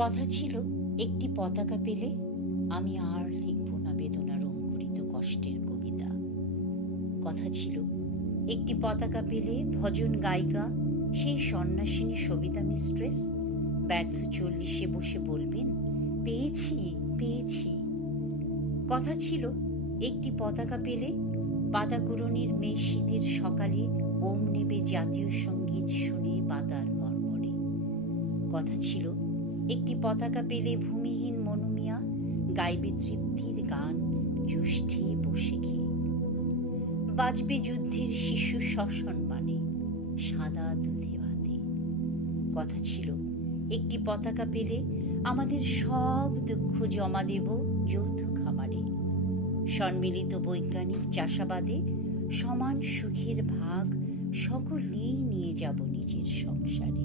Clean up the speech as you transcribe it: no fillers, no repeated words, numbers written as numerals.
কথা ছিল একটি পতাকা পেলে আমি আর লিখব না বেদনার অঙ্কুরিত কষ্টের কবিতা। কথা ছিল একটি পতাকা পেলে ভজন গায়িকা সেই সন্ন্যাসিনী সবিতা মিস্ট্রেস ব্যর্থ 40-এ বসে বলবেন, পেয়েছি পেয়েছি। কথা ছিল একটি পতাকা পেলে বাতাকুরণীর মেয়ে শীতের সকালে ওম নেবে জাতীয় সঙ্গীত শুনে বাতার মর্মরে। কথা ছিল একটি পতাকা পেলে ভূমিহীন মনুমিয়া গাইবে তৃপ্তির গান জ্যৈষ্ঠে বসে খেয়ে। বাজবে যুদ্ধের শিশু সসম্মানে সাদা দুধে ভাতে। কথা ছিল একটি পতাকা পেলে আমাদের সব দুঃখ জমা দেব যৌথ খামারে। সম্মিলিত বৈজ্ঞানিক চাষাবাদে সমান সুখের ভাগ সকলেই নিয়ে যাব নিজের সংসারে।